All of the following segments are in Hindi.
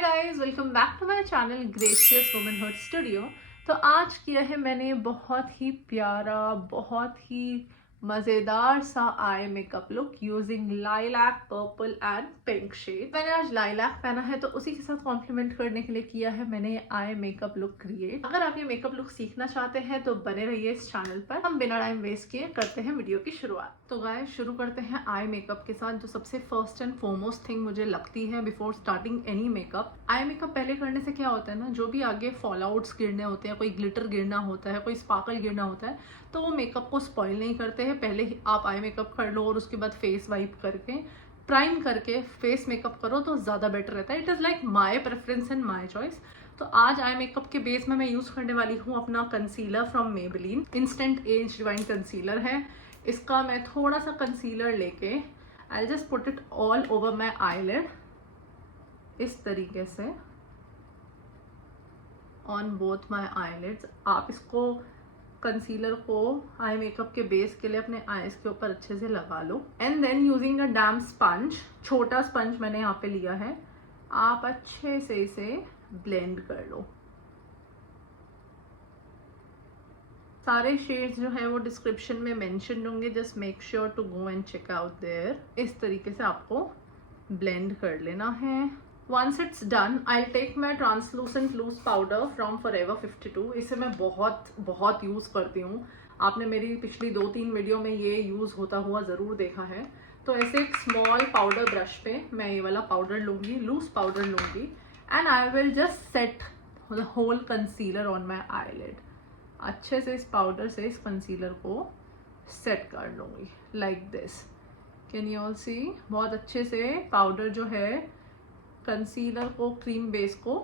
Guys, welcome back to my channel Gracious Womanhood Studio. तो आज किया है मैंने बहुत ही प्यारा, बहुत ही मज़ेदार सा eye makeup look using lilac, purple and pink shade. मैंने आज लाइलैक पहना है तो उसी के साथ कॉम्प्लीमेंट करने के लिए किया है मैंने ये आई मेकअप लुक क्रिएट। अगर आप ये मेकअप लुक सीखना चाहते हैं तो बने रहिए इस चैनल पर। हम बिना टाइम वेस्ट किए करते हैं वीडियो की शुरुआत। तो गाइस, शुरू करते हैं आई मेकअप के साथ। जो सबसे फर्स्ट एंड फॉरमोस्ट थिंग मुझे लगती है before starting any makeup, eye makeup पहले करने से क्या होता है ना, जो भी आगे फॉल आउट्स गिरने होते हैं, कोई ग्लिटर गिरना होता है, कोई स्पार्कल गिरना होता है, तो वो मेकअप को स्पॉइल नहीं करते हैं। पहले ही आप आई मेकअप कर लो और उसके बाद फेस वाइप करके, प्राइम करके फेस मेकअप करो तो ज़्यादा बेटर रहता है। It is like my preference and my choice. तो आज आई मेकअप के बेस में मैं यूज़ करने वाली हूँ अपना concealer from Maybelline. Instant as divine concealer है। इसका मैं थोड़ा सा कंसीलर लेके I just put it all over my eyelid इस तरीके से ऑन बोथ माई आईलिड्स। आप इसको कंसीलर को आई मेकअप के बेस के लिए अपने आईज के ऊपर अच्छे से लगा लो and then using a damp sponge, छोटा स्पंज मैंने यहाँ पे लिया है, आप अच्छे से इसे ब्लेंड कर लो। सारे शेड्स जो है वो डिस्क्रिप्शन में मेंशन होंगे, just make sure to go and check out there. इस तरीके से आपको ब्लेंड कर लेना है। Once it's done, I'll take my translucent loose powder from Forever 52। इसे मैं बहुत यूज़ करती हूँ। आपने मेरी पिछली 2-3 वीडियो में ये यूज़ होता हुआ ज़रूर देखा है। तो ऐसे एक स्मॉल पाउडर ब्रश पे मैं ये वाला पाउडर लूँगी, लूज पाउडर लूँगी and I will just set the whole concealer on my eyelid. अच्छे से इस पाउडर से इस कंसीलर को सेट कर लूँगी like this. Can you all see? बहुत अच्छे से पाउडर जो है कंसीलर को, क्रीम बेस को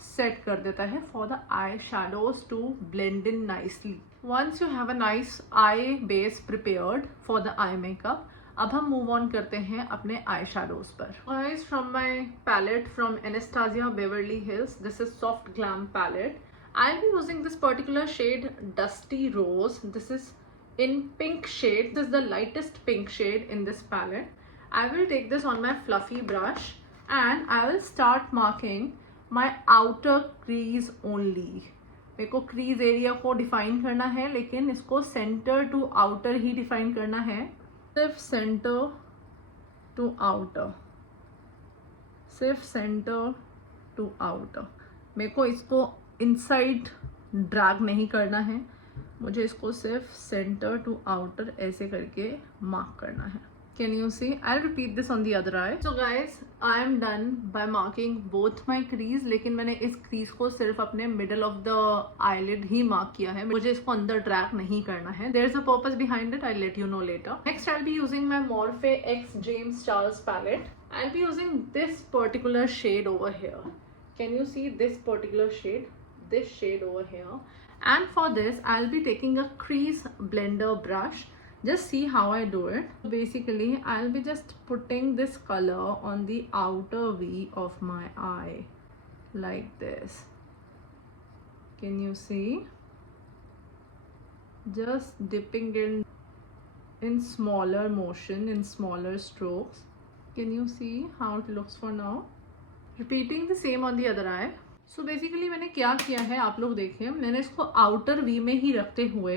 सेट कर देता है for the eye shadows to blend in nicely. Once you have a nice eye base prepared for the eye makeup, अब हम मूव ऑन करते हैं अपने आई शैडोज पर। Guys, from my palette from Anastasia Beverly Hills, this is soft glam palette. I be using this particular shade dusty rose. This is in pink shade. This is the lightest pink shade in this palette. I will take this on my fluffy brush and I will start marking my outer crease only. मेरे को क्रीज एरिया को डिफाइन करना है, लेकिन इसको सेंटर टू आउटर ही डिफाइन करना है। सिर्फ सेंटर टू आउटर, सिर्फ सेंटर टू आउटर। मेरे को इसको इनसाइड ड्रैग नहीं करना है, मुझे इसको सिर्फ सेंटर टू आउटर ऐसे करके मार्क करना है। Can you see? I repeat this on the other eye. So guys, I am done by marking both my crease, लेकिन मैंने इस क्रीज को सिर्फ अपने मिडल ऑफ द आईलिड ही मार्क किया है। मुझे इसको अंदर ड्रैग नहीं करना है। There is a purpose behind it, I let you know later. Next I will be using my Morphe X James Charles palette. I'll be using this particular shade over here. Can you see this particular shade? This shade over here. And for this I'll be taking a crease blender brush. Just see how I do it. Basically I'll be just putting this color on the outer V of my eye like this. Can you see? Just dipping in smaller motion, in smaller strokes. Can you see how it looks for now? Repeating the same on the other eye. So basically मैंने क्या किया है, आप लोग देखें, मैंने इसको आउटर वी में ही रखते हुए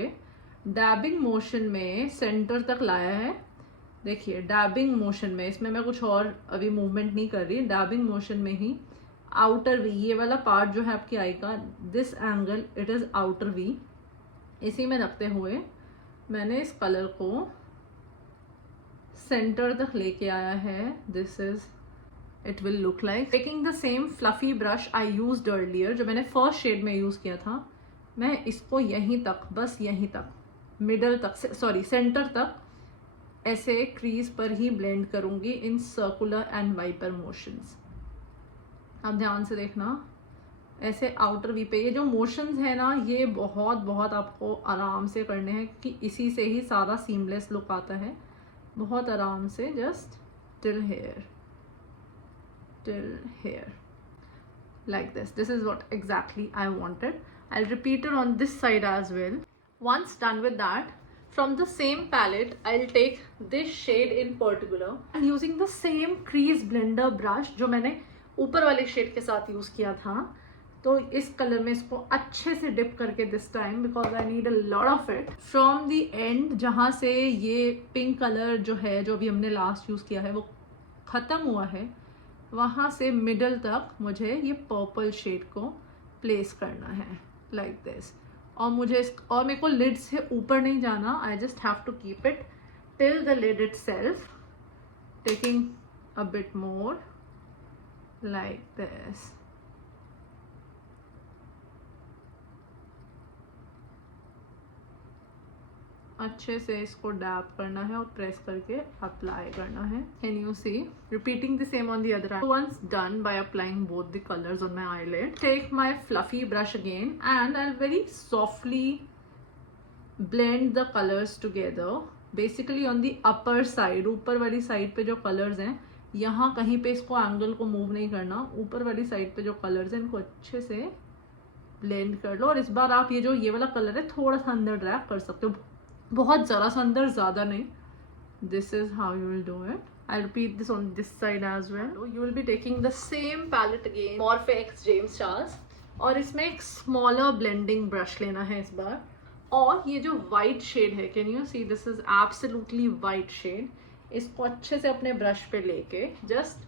डैबिंग मोशन में सेंटर तक लाया है। देखिए, डैबिंग मोशन में, इसमें मैं कुछ और अभी मूवमेंट नहीं कर रही, डैबिंग मोशन में ही आउटर वी, ये वाला पार्ट जो है आपकी आई का, this angle it is outer we, इसी में रखते हुए मैंने इस कलर को सेंटर तक लेके आया है। This is it will look like. Taking the same fluffy brush I used earlier, जो मैंने फर्स्ट शेड में यूज़ किया था, मैं इसको यहीं तक, बस यहीं तक, मिडल तक, सॉरी सेंटर तक, ऐसे क्रीज पर ही ब्लेंड करूँगी in circular and wiper motions. आप ध्यान से देखना, ऐसे आउटर वी पे ये जो मोशंस है ना, ये बहुत आपको आराम से करने हैं कि इसी से ही सारा सीमलेस लुक आता है। बहुत आराम से, just till here like this. This is what exactly I wanted. I'll repeat it on this side as well. Once done with that, from the same palette I'll take this shade in particular and using the same crease blender brush जो मैंने ऊपर वाले शेड के साथ यूज़ किया था, तो इस कलर में इसको अच्छे से डिप करके this time, because I need a lot of it. From the end जहाँ से ये पिंक कलर जो है, जो अभी हमने लास्ट यूज़ किया है, वो ख़त्म हुआ है, वहाँ से मिडल तक मुझे ये पर्पल शेड को प्लेस करना है लाइक दिस। और मेरे को लिड से ऊपर नहीं जाना, I just have to keep it till the lid itself, taking a bit more like this. अच्छे से इसको डैप करना है और प्रेस करके अप्लाई करना है। Can you see? Repeating the same on the other eye. Once done by applying both the colours on my eyelid, take my fluffy brush again and I'll very softly blend the colors together. Basically on the upper side, ऊपर वाली साइड पे जो कलर्स हैं, यहाँ कहीं पे इसको एंगल को मूव नहीं करना, ऊपर वाली साइड पे जो कलर्स हैं इनको अच्छे से ब्लेंड कर लो। और इस बार आप ये वाला कलर है थोड़ा सा अंदर ड्रैग कर सकते हो, बहुत ज़रा सा अंदर, ज़्यादा नहीं। This is how you will do it. I repeat this on this side as well. You will be taking the same palette again, Morphe X James Charles, और इसमें एक स्मॉलर ब्लेंडिंग ब्रश लेना है इस बार। और ये जो वाइट शेड है, can you see, this is absolutely white shade, इसको अच्छे से अपने ब्रश पे लेके just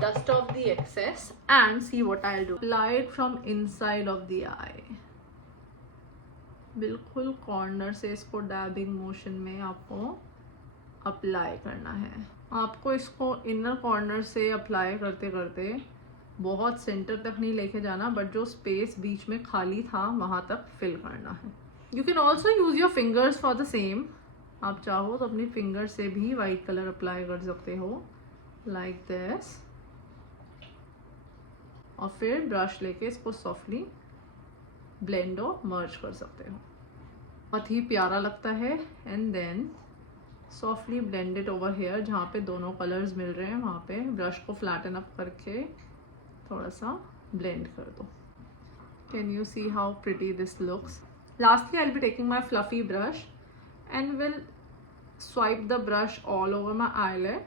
dust off the excess and see what I will do. Apply it from inside of the eye, बिल्कुल कॉर्नर से इसको डैबिंग मोशन में आपको अप्लाई करना है। आपको इसको इनर कॉर्नर से अप्लाई करते करते बहुत सेंटर तक नहीं लेके जाना, बट जो स्पेस बीच में खाली था वहाँ तक फिल करना है। You can also use your fingers for the same. आप चाहो तो अपनी फिंगर से भी वाइट कलर अप्लाई कर सकते हो लाइक दिस, और फिर ब्रश लेके इसको सॉफ्टली ब्लेंड और मर्ज कर सकते हो। बहुत ही प्यारा लगता है। And then softly blend it over here, जहाँ पे दोनों कलर्स मिल रहे हैं वहाँ पे ब्रश को फ्लैटन अप करके थोड़ा सा ब्लेंड कर दो। Can you see how pretty this looks? Lastly I will be taking my fluffy brush and will swipe the brush all over my eyelid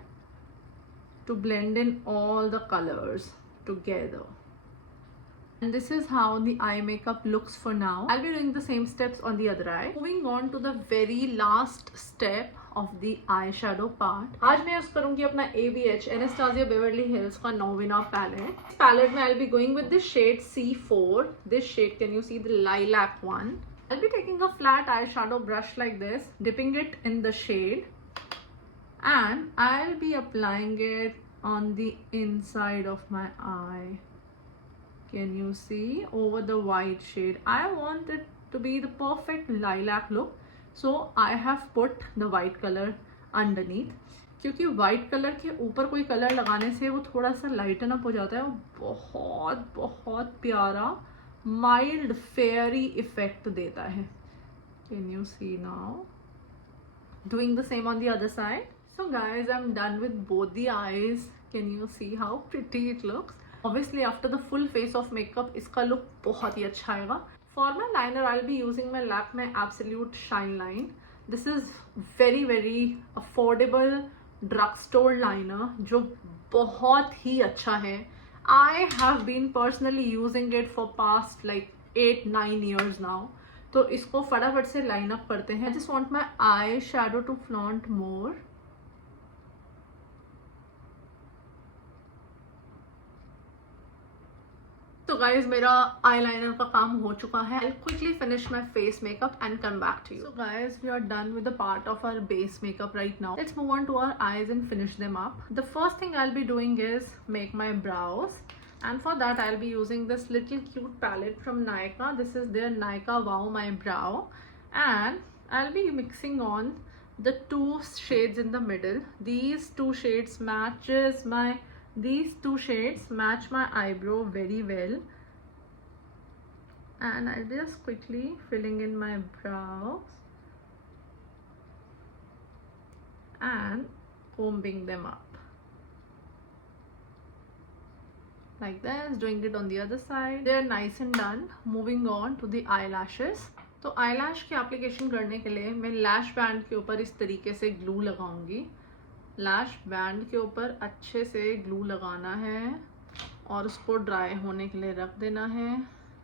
to blend in all the colors together. And this is how the eye makeup looks for now. I'll be doing the same steps on the other eye. Moving on to the very last step of the eyeshadow part. आज मैं यूज करूंगी अपना ABH Anastasia Beverly Hills का Novena palette. इस palette में I'll be going with this shade C4. This shade, can you see the lilac one? I'll be taking a flat eyeshadow brush like this, dipping it in the shade, and I'll be applying it on the inside of my eye. Can you see, over the white shade? I want it to be the perfect lilac look, so I have put the white color underneath. क्योंकि white color के ऊपर कोई color लगाने से वो थोड़ा सा lighten up हो जाता है, वो बहुत बहुत प्यारा mild fairy effect देता है। Can you see now? Doing the same on the other side. So guys, I'm done with both the eyes. Can you see how pretty it looks? Obviously after the full face of makeup इसका look बहुत ही अच्छा आएगा। For my liner I'll be using my Lakme Absolute Shine Line. This is very very affordable drugstore liner जो बहुत ही अच्छा है। I have been personally using it for past like 8-9 years now. तो इसको फटाफट से लाइन अप करते हैं। I just want my eye shadow to flaunt more. तो गाइज मेरा eyeliner का काम हो चुका है। I'll quickly finish my face makeup and come back to you. So guys, we are done with the part of our base makeup right now. Let's move on to our eyes and finish them up. The first thing I'll be doing is make my brows, and for that I'll be using this little cute palette from Nykaa. This is their Nykaa Wow My Brow, and I'll be mixing on the two shades in the middle. These two shades match my eyebrow very well, and I'll be just quickly filling in my brows and combing them up like this, doing it on the other side. They're nice and done. Moving on to the eyelashes. तो eyelash की एप्लीकेशन करने के लिए मैं लैश बैंड के ऊपर इस तरीके से ग्लू लगाऊंगी। लैश बैंड के ऊपर अच्छे से ग्लू लगाना है और उसको ड्राई होने के लिए रख देना है।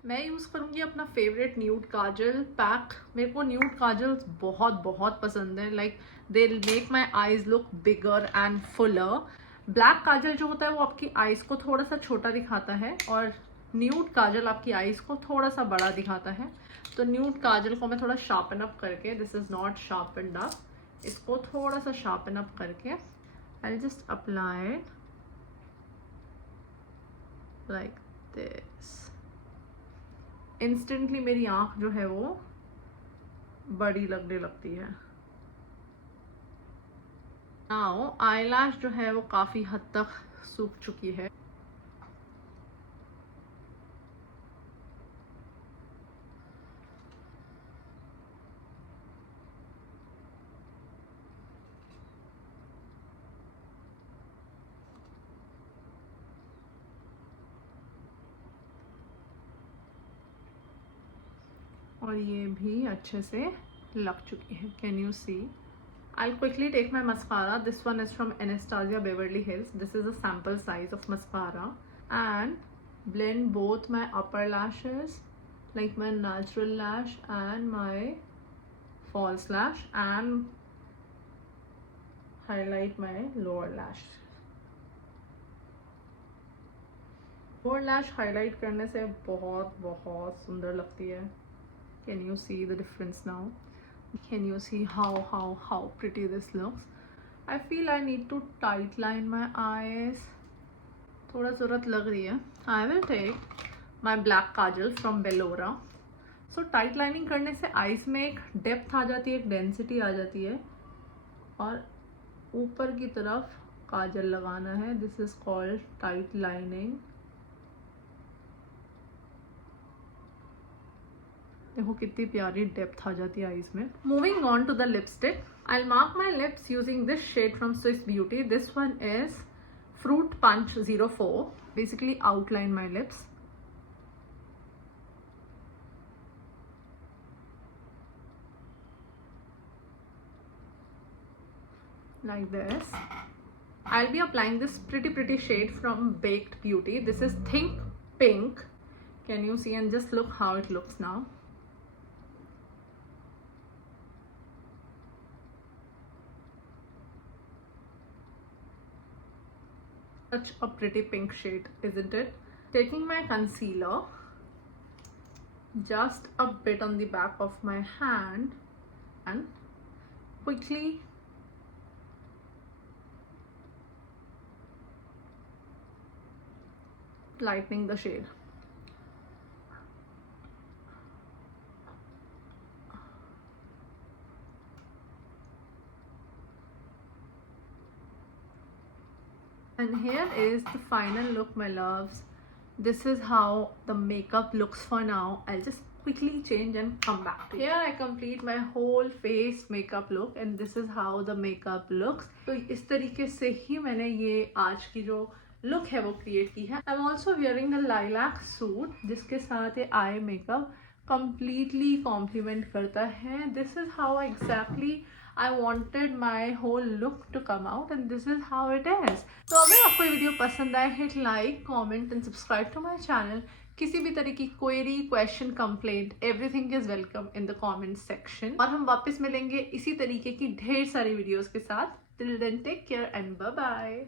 मैं यूज़ करूँगी अपना फेवरेट न्यूड काजल पैक। मेरे को न्यूड काजल बहुत बहुत पसंद है, like they make my eyes look bigger and fuller. Black kajal जो होता है वो आपकी आईज को थोड़ा सा छोटा दिखाता है और न्यूड काजल आपकी आईज को थोड़ा सा बड़ा दिखाता है। तो न्यूड काजल को मैं थोड़ा शार्पन अप करके, this is not sharpen up, इसको थोड़ा सा शार्पन अप करके I just apply like this. Instantly मेरी आंख जो है वो बड़ी लगने लगती है। नाउ आईलैश जो है वो काफी हद तक सूख चुकी है। और ये भी अच्छे से लग चुकी है। Can you see? I'll quickly take my mascara. This one is from Anastasia Beverly Hills. This is a sample size of mascara. And blend both my upper lashes, like my natural lash and my false lash, and highlight my lower lash. Lower lash highlight करने से बहुत बहुत सुंदर लगती है। Can you see the difference now? Can you see how pretty this looks? I feel I need to tight line my eyes. थोड़ा ज़रूरत लग रही है। I will take my black kajal from Bellora. So tight lining करने से eyes में एक depth आ जाती है, एक density आ जाती है और ऊपर की तरफ काजल लगाना है। This is called tight lining. देखो कितनी प्यारी डेप्थ आ जाती है आईज में। Moving on to the lipstick, I mark my lips using this shade from Swiss Beauty. This one is fruit punch 04. Basically outline my lips. like this. I'll be applying this pretty shade from Baked Beauty. This is Think Pink. Can you see? And just look how it looks now. Such a pretty pink shade, isn't it? Taking my concealer, just a bit on the back of my hand, and quickly lightening the shade. And here is the final look, my loves. This is how the makeup looks for now. I'll just quickly change and come back to here. I complete my whole face makeup look and this is how the makeup looks. तो इस तरीके से ही मैंने ये आज की जो लुक है वो क्रिएट की है. I'm also wearing a lilac suit जिसके साथ ये आई मेकअप completely complement करता है. This is how exactly I wanted my whole look to come out and this is how it is. तो अगर आपको ये वीडियो पसंद आए, hit like, comment and subscribe to my channel. किसी भी तरह की query, question, complaint, everything is welcome in the comment section. और हम वापस मिलेंगे इसी तरीके की ढेर सारी वीडियोस के साथ. Till then take care and bye bye.